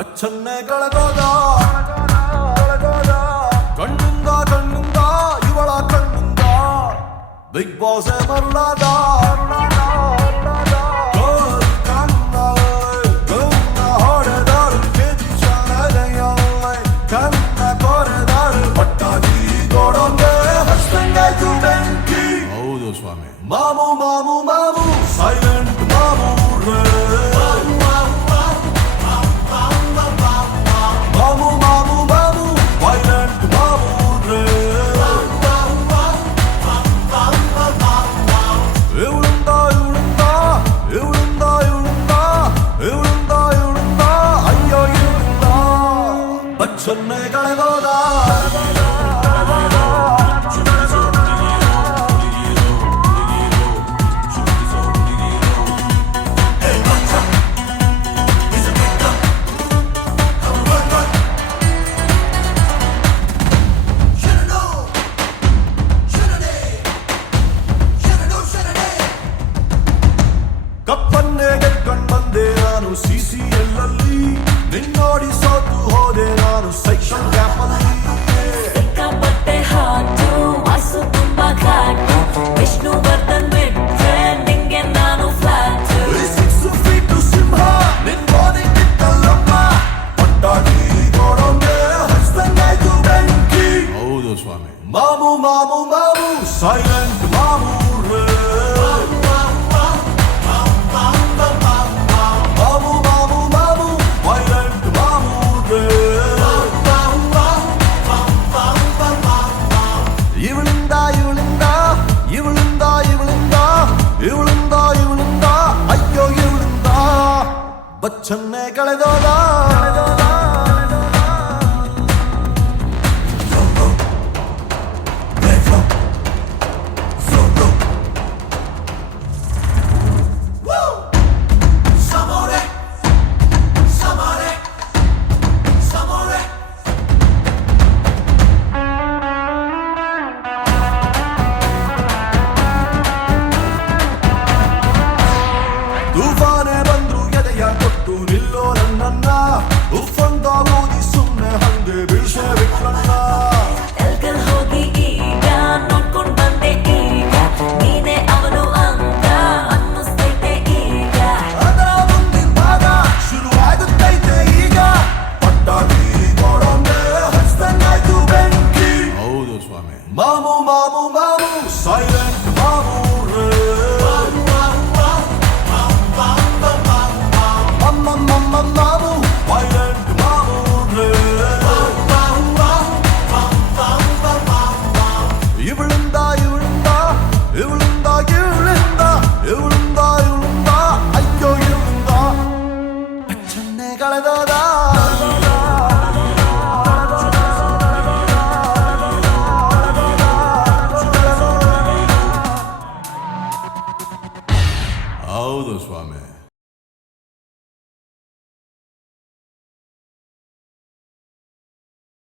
ಬಚ್ಚನ್ನೆ ಕಳೆದೋದ ಕಣ್ಣಿಂದ ಇವಳ ಕಣ್ಣಿಂದ ಬಿಗ್ ಬಾಸ್ ಮರುಳಾದ ಸ್ವಾಮಿ ಮಾಮು ಮಾಮು ಮಾಮು ಸೈಲೆಂಟ್ ಮಾಮು ಮಾಮು ಮಾಮು ಮಾಮು ವೈಲೆಂಟ್ ಮಾಮು ಇವಳಿಂದ ಅಯ್ಯೋ ಇವಳಿಂದ ಬಚ್ಚನ್ನೆ ಕಳೆದೋದ ಕಪ್ಪನ್ನೇ ಗೆದ್ಕೊಂಡ್ ಬಂದೆ ನಾನು CCL ಅಲ್ಲಿ ನಿನ್ನೋಡಿ ಸೋತು ಹೋದೆ ನಾನು ಸೆಕ್ಷನ್ ಕ್ಯಾಂಪ್ ಅಲ್ಲಿ ಸಿಕ್ಕಾಪಟ್ಟೆ ಹಾಟು ವಾಸು ತುಂಬಾ ಘಾಟು ವಿಷ್ಣುವರ್ಧನ್ ಬಿಟ್ರೆ ನಿಂಗೆ ನಾನು ಫ್ಲಾಟ್ 6 ಫೀಟ್ ಸಿಂಹ ನಿನ್ ಬಾಡಿ ಕಿತ್ತಲ್ಲಮ್ಮ ಪಟ್ಟಾಗಿ ಕೊಡೋಂಗೆ ಹಸ್ತಂಗಾಯ್ತು ಬೆಂಕಿ ಹೌದು ಸ್ವಾಮಿ ಮಾಮು ಮಾಮು ಮಾಮು ಸೈಲೆಂಟ್ ಮಾಮು ಇವಳಿಂದ ಅಯ್ಯೋ ಇವಳಿಂದ ಬಚ್ಚನ್ನೆ ಕಳೆದೋದ ತೂಫಾನೆ ಬಂದ್ರು ಎದೆಯ ಕೊಟ್ಟು ನಿಲ್ಲೋ ನನ್ನನ್ನ ಉಫಂದ ಓದಿ ಸುಮ್ಮನೆ ಹಂಗೆ ಬೀಳ್ಸೆ ಬಿಟ್ಲನ್ನ ಎಲ್ಗಲ್ ಹೋಗಿ ಈಗ ನೋಡ್ಕೊಂಡ್ ಬಂದೆ ಈಗ ನೀನೆ ಅವನು ಅಂತ ಅನ್ನಿಸ್ತೈತೆ ಈಗ ಅದ ಮುಂದಿನ ಭಾಗ ಶುರುವಾಗುತ್ತೈತೆ ಈಗ ಪಟ್ಟಾಗಿ ಕೊಡೋಂಗೆ ಹಸ್ತಂಗಾಯ್ತು ಬೆಂಕಿ ಹೌದು ಸ್ವಾಮಿ ಮಾಮು ಮಾಮು ಮಾಮು ಸೈಲೆಂಟ್ ಮಾಮು ಮಾಮು ವೈಲೆಂಟ್ ಮಾಮು ಇವಳಿಂದ ಅಯ್ಯೋ ಇವಳಿಂದ ಬಚ್ಚನ್ನೆ ಕಳೆದೋದ